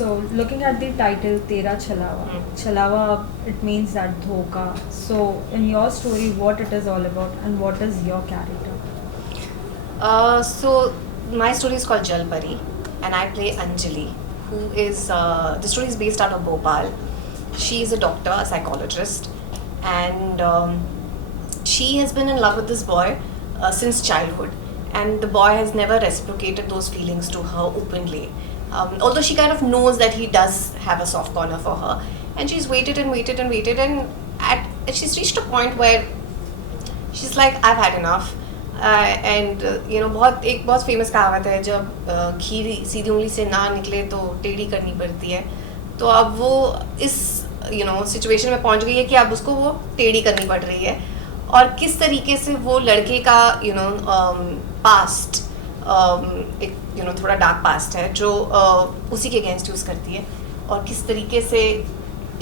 So, looking at the title Tera Chhalaava, Chhalaava, it means that dhoka. So, in your story, what it is all about and what is your character? So my story is called 𝗙𝗪 and I play Anjali, who is, the story is based out of Bhopal. She is a doctor, a psychologist, and she has been in love with this boy since childhood, and the boy has never reciprocated those feelings to her openly. Although she kind of knows that he does have a soft corner for her, and she's waited and waited and waited, and she's reached a point where she's like, I've had enough. And you know एक बहुत famous कहावत है, जब खीर सीधी उंगली से ना निकले तो टेढ़ी करनी पड़ती है. तो अब वो इस सिचुएशन में पहुंच गई है कि अब उसको वो टेढ़ी करनी पड़ रही है. और किस तरीके से वो लड़के का पास्ट एक थोड़ा डार्क पास्ट है जो उसी के अगेंस्ट यूज़ करती है, और किस तरीके से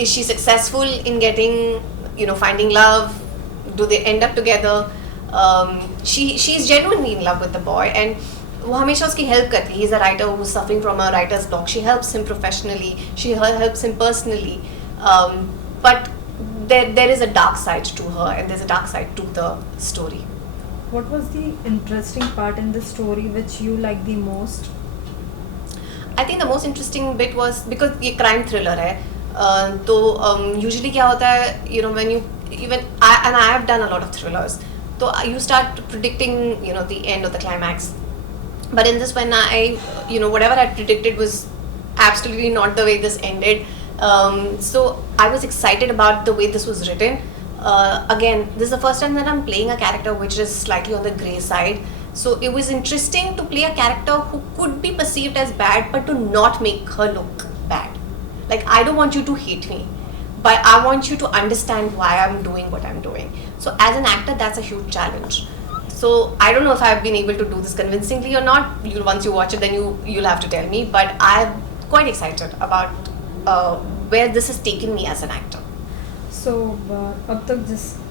is she successful in getting finding love, do they and up together. She's genuinely in love with the boy, and वो हमेशा उसकी हेल्प करती है. He's a writer who's suffering from a writer's block. She helps him professionally, she helps him personally, but there is a dark side to her, and there's a dark side to the story. What was the interesting part in the story which you liked the most? I think the most interesting bit was because ये crime thriller है, तो usually क्या होता है, when you I have done a lot of thrillers, so you start predicting the end of the climax, but in this one whatever I predicted was absolutely not the way this ended. So I was excited about the way this was written. Again, this is the first time that I'm playing a character which is slightly on the grey side, so it was interesting to play a character who could be perceived as bad but to not make her look bad. Like, I don't want you to hate me, but I want you to understand why I'm doing what I'm doing. So as an actor, that's a huge challenge. So I don't know if I've been able to do this convincingly or not. Once you watch it, then you'll have to tell me. But I'm quite excited about where this has taken me as an actor. So अब तक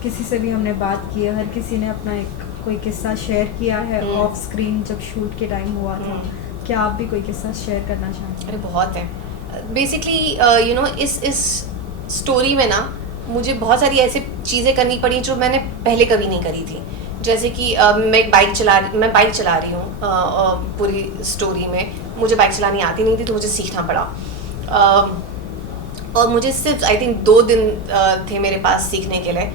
किसी से भी हमने बात की है, हर किसी ने अपना कोई किस्सा शेयर किया है ऑफ स्क्रीन जब शूट के टाइम हुआ था. क्या आप भी कोई किस्सा शेयर करना चाहते हैं? अरे बहुत है. बेसिकली इस स्टोरी में ना मुझे बहुत सारी ऐसी चीज़ें करनी पड़ी जो मैंने पहले कभी नहीं करी थी. जैसे कि मैं बाइक चला रही हूँ पूरी स्टोरी में. मुझे बाइक चलानी आती नहीं थी, तो मुझे सीखना पड़ा. और मुझे सिर्फ आई थिंक 2 दिन थे मेरे पास सीखने के लिए.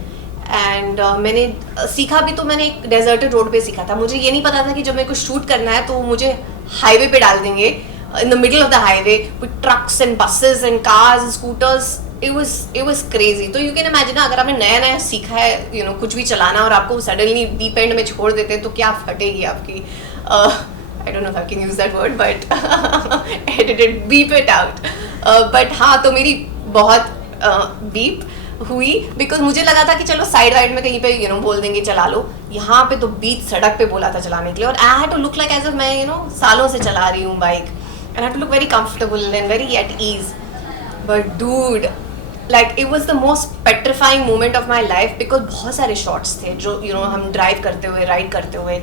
एंड मैंने सीखा भी तो मैंने एक डेजर्टेड रोड पे सीखा था. मुझे ये नहीं पता था कि जब मेरे को शूट करना है तो मुझे हाईवे पे डाल देंगे, in the middle of the highway with trucks and buses and cars and scooters. It was crazy. तो you can imagine ना, अगर आपने नया सीखा है कुछ भी चलाना और आपको सडनली डीप एंड में छोड़ देते हैं तो क्या फटेगी आपकी. I don't know if I can use that word, but edit it, beep it out. But हाँ, तो मेरी बहुत beep हुई, बिकॉज मुझे लगा था कि चलो साइड वाइड में कहीं पे बोल देंगे चला लो. यहाँ पे तो बीच सड़क पे बोला था चलाने के लिए, और I had to look like as if मैं सालों से चला रही हूँ bike, and I had to look very comfortable and very at ease. But dude, like, it was the most petrifying moment of my life, because बहुत सारे shots थे जो हम ड्राइव करते हुए, राइड करते हुए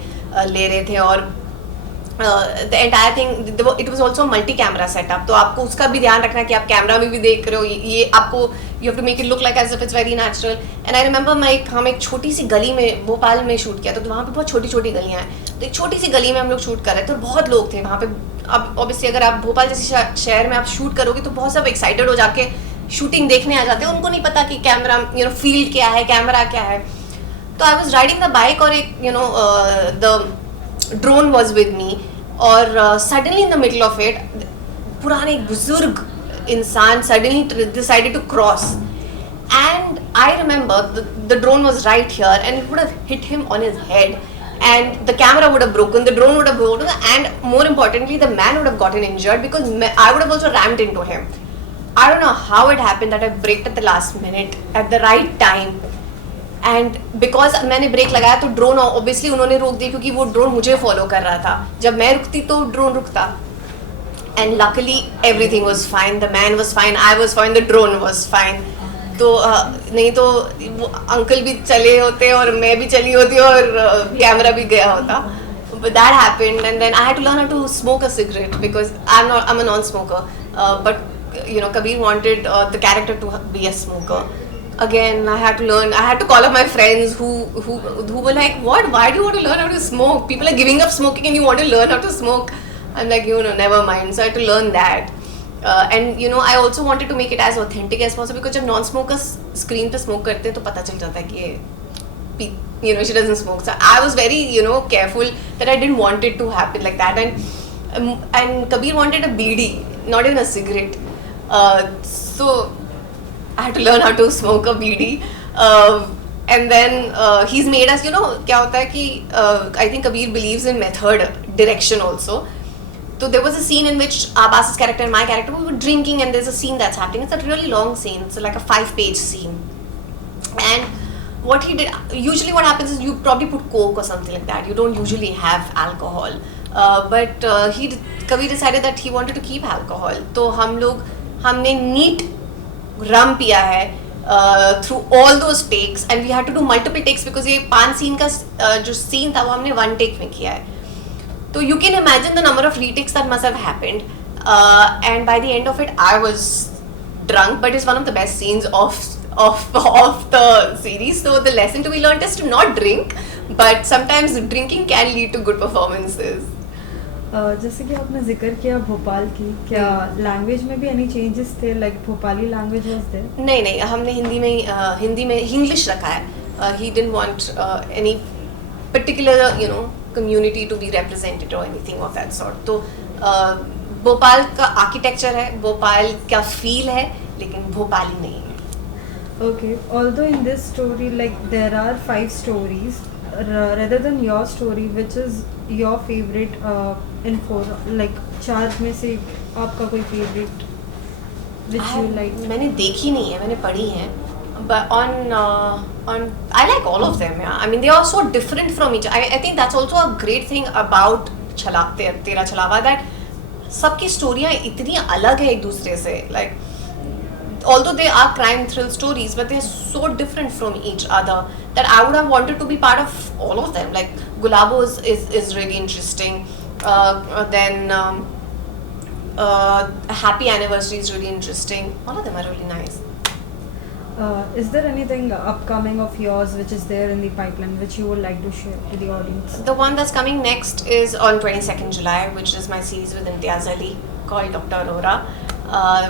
ले रहे थे. और the entire thing, it was also multi camera setup, तो आपको उसका भी ध्यान रखना कि आप कैमरा में भी देख रहे हो. ये आपको you have to make it look like as if it's very natural. And I remember हम एक छोटी सी गली में भोपाल में शूट किया था, तो वहाँ पे बहुत छोटी छोटी गलियाँ हैं. तो एक छोटी सी गली में हम लोग शूट कर रहे थे और बहुत लोग थे वहाँ पे. अब ऑब्वियसली अगर आप भोपाल जैसे शहर में आप शूट करोगे तो बहुत सब एक्साइटेड हो जाके शूटिंग देखने आ जाते हैं. उनको नहीं पता कि कैमरा फील्ड क्या है, कैमरा क्या है. तो I was riding the bike और एक the drone was with me, और suddenly in the middle of it पुराने एक बुजुर्ग इंसान suddenly decided to cross, and I remember the drone was right here and it would have hit him on his head. And the camera would have broken, the drone would have broken, and more importantly, the man would have gotten injured because I would have also rammed into him. I don't know how it happened that I braked at the last minute, at the right time. And because मैंने break लगाया तो drone obviously उन्होंने रोक दिया, क्योंकि वो drone मुझे follow कर रहा था. जब मैं रुकती तो ड्रोन रुकता. And luckily everything was fine. The man was fine, I was fine, the drone was fine. तो नहीं तो वो अंकल भी चले होते और मैं भी चली होती और कैमरा भी गया होता. but that happened, and then I had to learn how to smoke a cigarette because I'm a non-smoker. But you know, Kabir wanted the character to be a smoker. Again, I had to learn. I had to call up my friends who were like, "What? Why do you want to learn how to smoke? People are giving up smoking, and you want to learn how to smoke?" I'm like, you know, never mind. So I had to learn that. And you know, I also wanted to make it as authentic as possible because जब non-smokers screen पे smoke करते हैं तो पता चल जाता है कि ये, you know, she doesn't smoke. So I was very, you know, careful that I didn't want it to happen like that. And Kabir wanted a BD, not even a cigarette. So I had to learn how to smoke a BD. And then he's made us, you know, क्या होता है कि I think Kabir believes in method direction also. So there was a scene in which Abbas's character and my character we were drinking, and there's a scene that's happening. It's a really long scene. It's like a 5-page scene. And what he did, usually what happens is you probably put Coke or something like that. You don't usually have alcohol. But Kabir decided that he wanted to keep alcohol. तो हमने neat rum पिया है through all those takes, and we had to do multiple takes because ये 5 scene का जो scene था वो हमने 1 take में किया है. So you can imagine the number of retakes that must have happened, and by the end of it, I was drunk. But it's one of the best scenes of the series. So the lesson to be learned is to not drink, but sometimes drinking can lead to good performances. जैसे कि आपने जिक्र किया भोपाल की, क्या language में भी any changes थे, like Bhopali language was there? नहीं, हमने हिंदी में इंग्लिश रखा है. He didn't want any particular, you know, community to be represented or anything of that sort. तो भोपाल का आर्किटेक्चर है, भोपाल का फील है, लेकिन भोपाली नहीं है. Okay, although in this story, like there are 5 stories, rather than your story, which is your favorite in 4, like 4 में से आपका कोई favorite which you like? मैंने देखी नहीं है, मैंने पढ़ी है. But on I like all of them. Yeah, I mean they are so different from each. I think that's also a great thing about Tera Chhalaava, that सबकी स्टोरियाँ इतनी अलग है एक दूसरे से. Like although they are crime thrill stories, but they are so different from each other that I would have wanted to be part of all of them. Like Gulabo is really interesting. Then Happy Anniversary is really interesting. All of them are really nice. Is there anything upcoming of yours which is there in the pipeline which you would like to share to the audience? The one that's coming next is on 22nd July, which is my series with 𝗵𝗲𝗍 called Dr. Aurora,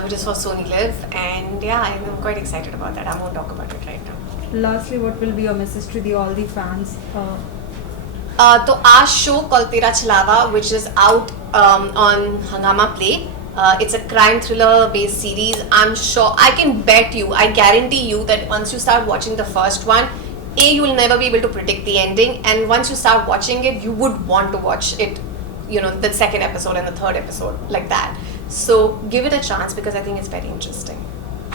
which is for Sony Live, and yeah, I'm quite excited about that. I won't talk about it right now. Lastly, what will be your message to all the fans? So our show called Tera Chhalaava, which is out on Hungama Play. It's a crime thriller based series. I'm sure, I can bet you, I guarantee you that once you start watching the first one, you will never be able to predict the ending, and once you start watching it, you would want to watch it, you know, the second episode and the third episode like that. So give it a chance because I think it's very interesting.